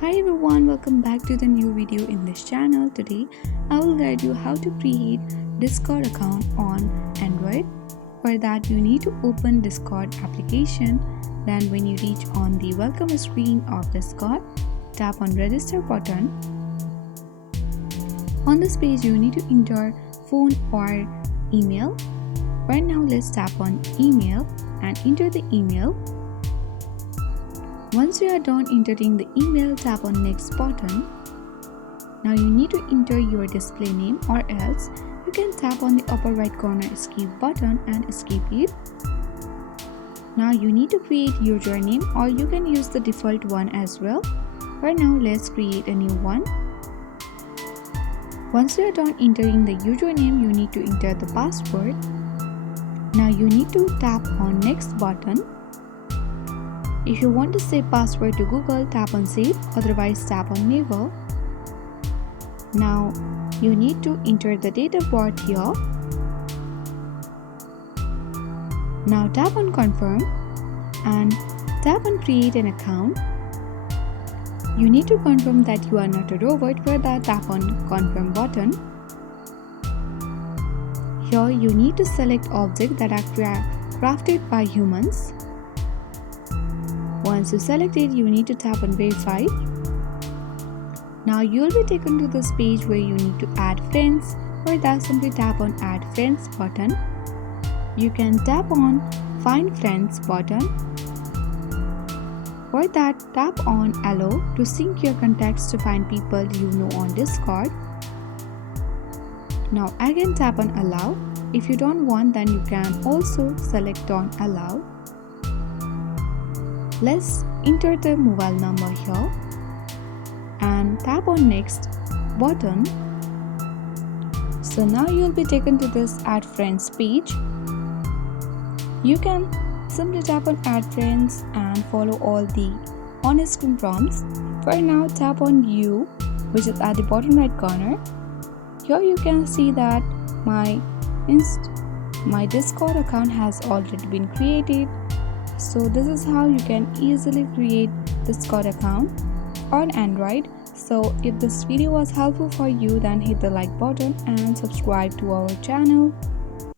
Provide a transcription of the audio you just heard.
Hi everyone, welcome back to the new video in this channel. Today I will guide you how to create Discord account on Android. For that you need to open Discord application. Then when you reach on the welcome screen of Discord, tap on register button. On this page you need to enter phone or email. Right now let's tap on email and enter the email. Once you are done entering the email, tap on next button. Now you need to enter your display name, or else you can tap on the upper right corner skip button and skip it. Now you need to create username, or you can use the default one as well. Right now let's create a new one. Once you are done entering the username, you need to enter the password. Now you need to tap on next button. If you want to save password to Google, tap on save, otherwise tap on never. Now you need to enter the date of birth here. Now tap on confirm and tap on create an account. You need to confirm that you are not a robot. For that, tap on confirm button. Here you need to select objects that are crafted by humans. Once you select it, you need to tap on verify. Now you will be taken to this page where you need to add friends. For that, simply tap on add friends button. You can tap on find friends button. For that, tap on allow to sync your contacts to find people you know on Discord. Now again tap on allow. If you don't want, then you can also select on allow. Let's enter the mobile number here and tap on next button. So now you'll be taken to this add friends page. You can simply tap on add friends and follow all the on-screen prompts. For now, tap on view, which is at the bottom right corner. Here you can see that my Discord account has already been created. So this is how you can easily create Discord account on Android. So if this video was helpful for you, then hit the like button and subscribe to our channel.